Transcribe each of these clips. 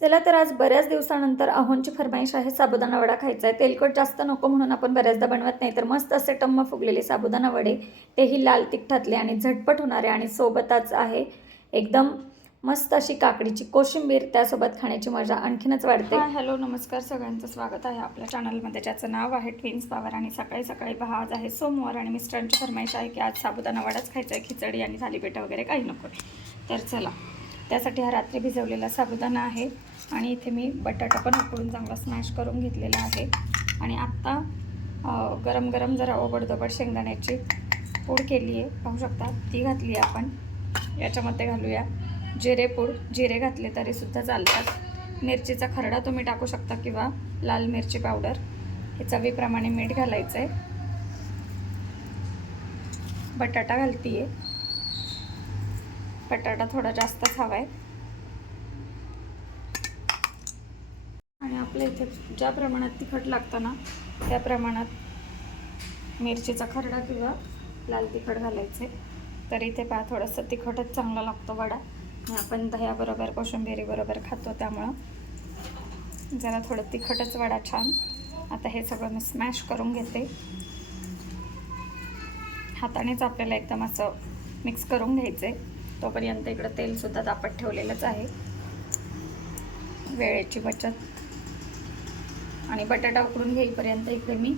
चला तर आज बऱ्याच दिवसानंतर अहोंची फरमाईश आहे साबुदाणा वडा खायचा आहे तेलकट जास्त नको म्हणून आपण बऱ्याचदा बनवत नाही तर मस्त असे टम्म फुगलेले साबुदाणा वडे तेही लाल तिखटातले आणि झटपट होणारे आणि सोबतच आहे. एकदम मस्त अशी काकडीची कोशिंबीर त्यासोबत खाण्याची मजा आणखीनच वाढते. हॅलो नमस्कार. सगळ्यांचं स्वागत आहे आपल्या चॅनलमध्ये ज्याचं नाव आहे ट्विन्स पावर आणि सकाळी सकाळी पहा आज आहे सोमवार आणि मिस्टरांची फरमाईश आहे की आज साबुदाणा वडाच खायचा आहे खिचडी आणि थालीपीठ वगैरे काही नको. तर चला. त्यासाठी हा रात्री भिजवलेला साबुदाणा आहे आणि इथे मी बटाटा पण उकडून चांगला स्मॅश करून घेतलेला आहे. आणि आत्ता गरम गरम जरा ओबडधोबड शेंगदाण्याची पूड केली आहे. पाहू शकता ती घातली आहे आपण. याच्यामध्ये घालूया जिरे पूड. जिरे घातले तरीसुद्धा चालतात. मिरचीचा खरडा तुम्ही टाकू शकता किंवा लाल मिरची पावडर. हे चवीप्रमाणे मीठ घालायचं आहे बटाटा घालते आहे बटाटा थोडा जास्तच हवा आहे आणि आपल्या इथे ज्या प्रमाणात तिखट लागतं ना त्या प्रमाणात मिरचीचा खरडा किंवा लाल तिखट घालायचे. तर इथे पहा थोडंसं तिखटच चांगला लागतो वडा. आपण दह्याबरोबर कोशिंबिरीबरोबर खातो त्यामुळं जरा थोडं तिखटच वडा छान. आता हे सगळं मी स्मॅश करून घेते. हातानेच आपल्याला एकदम असं मिक्स करून घ्यायचं आहे तोपर्यंत इकडं तेलसुद्धा तापत ठेवलेलंच आहे. वेळेची बचत. आणि बटाटा उकडून घेईपर्यंत इकडे मी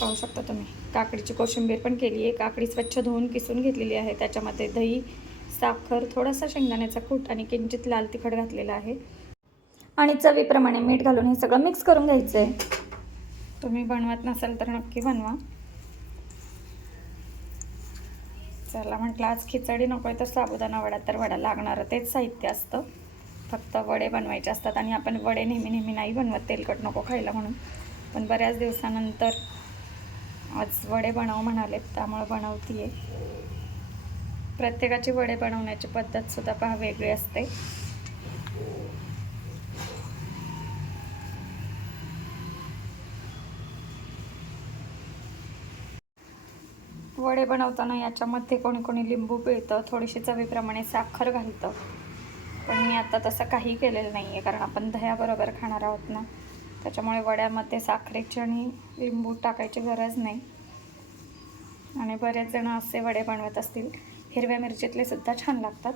पाहू शकता तुम्ही. काकडीची कोशिंबीर पण केली आहे. काकडी स्वच्छ धुवून किसून घेतलेली आहे. त्याच्यामध्ये दही साखर थोडासा शेंगदाण्याचा कूट आणि किंचित लाल तिखट घातलेला आहे. आणि चवीप्रमाणे मीठ घालून हे सगळं मिक्स करून घ्यायचं आहे तुम्ही बनवत नसाल तर नक्की बनवा. चला म्हटलं आज खिचडी नको आहे तर साबुदाणा वडा तर वडा लागणारं. तेच साहित्य असतं. फक्त वडे बनवायचे असतात आणि आपण वडे नेहमी नेहमी नाही बनवत तेलकट नको खायला म्हणून. पण बऱ्याच दिवसानंतर आज वडे बनव म्हणाले त्यामुळं बनवते प्रत्येकाची वडे बनवण्याची पद्धतसुद्धा पहा वेगळी असते. वडे बनवताना याच्यामध्ये कोणी कोणी लिंबू पिळतं थोडीशी चवीप्रमाणे साखर घालतं. पण मी आता तसं काही केलेलं नाही आहे कारण आपण दह्याबरोबर खाणार आहोत ना. त्याच्यामुळे वड्यामध्ये साखरेची आणि लिंबू टाकायची गरज नाही. आणि बरेच जण असे वडे बनवत असतील. हिरव्या मिरचीतले सुद्धा छान लागतात.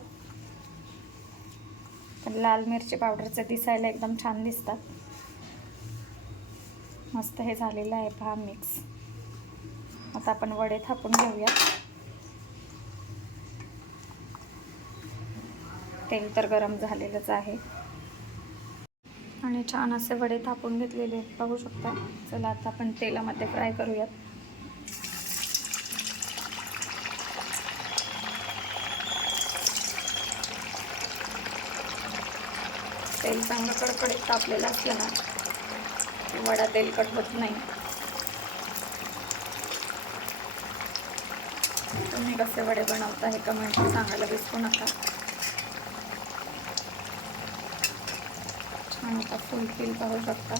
पण लाल मिरची पावडरचे दिसायला एकदम छान दिसतात. मस्त हे झालेलं आहे पहा मिक्स. आता आपण वडे थापून घेऊया तेल तर गरम झालेलंच आहे. आणि छान असे वडे थापून घेतलेले आहेत पाहू शकता. चला आता आपण तेलामध्ये फ्राय करूयात. तेल चांगलं कडकडीत तापलेलं असलं ना वडा तेलकट होत नाही. तुम्ही कसे वडे बनवता हे कमेंट सांगायला विसरू नका. छान आता फुल फील पाहू शकता.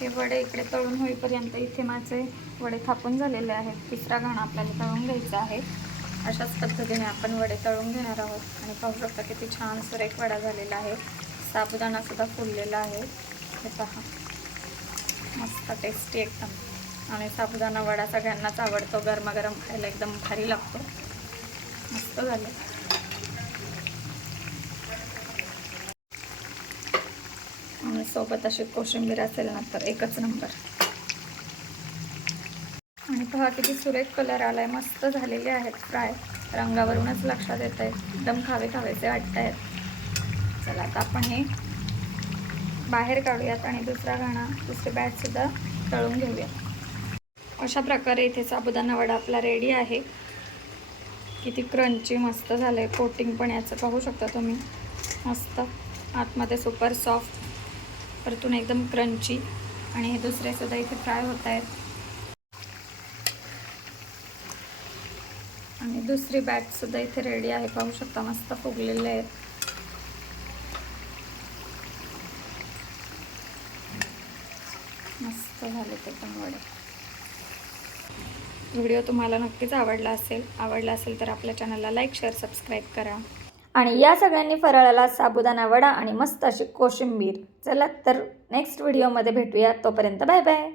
हे वडे इकडे तळून होईपर्यंत इथे माझे वडे थापून झालेले आहेत. तिसरा घाण आपल्याला तळून घ्यायचा आहे. अशाच पद्धतीने आपण वडे तळून घेणार आहोत. आणि पाहू शकता किती छान सुरेख वडा झालेला आहे. साबुदाणा सुद्धा फुललेला आहे. हे पहा. मस्त टेस्टी एकदम. आणि साबुदाणा वडा सगळ्यांनाच आवडतो. गरमागरम खायला एकदम भारी लागतो. मस्त झालं. आणि सोबत अशी कोशिंबीर असेल ना तर एकच नंबर. आणि पहा किती सुरेख कलर आलाय. मस्त झालेले आहेत फ्राय रंगावरूनच लक्षात येत आहेत एकदम खावे खावेसे वाटत आहेत चला आता आपण हे बाहेर काढूयात आणि दुसरा घाणा दुसरी बॅटसुद्धा तळून घेऊयात अशा प्रकारे इथे साबुदाणा वडा आपला रेडी आहे. किती क्रंची मस्त झालं आहे कोटिंग पण याचं पाहू शकता तुम्ही. मस्त. आतमध्ये सुपर सॉफ्ट परतून एकदम क्रंची आणि हे दुसरेसुद्धा इथे फ्राय होत आहेत. आणि दुसरी बॅटसुद्धा इथे रेडी आहे. पाहू शकता मस्त फुगलेले आहेत. मस्त झाले ते पण वडे. व्हिडिओ तुम्हाला नक्कीच आवडला असेल आवडला असेल तर आपल्या चॅनलला लाईक शेअर सबस्क्राईब करा. आणि या सगळ्यांनी फराळाला साबुदाणा वडा आणि मस्त अशी कोशिंबीर. चला तर नेक्स्ट व्हिडिओमध्ये भेटूया. तोपर्यंत बाय बाय.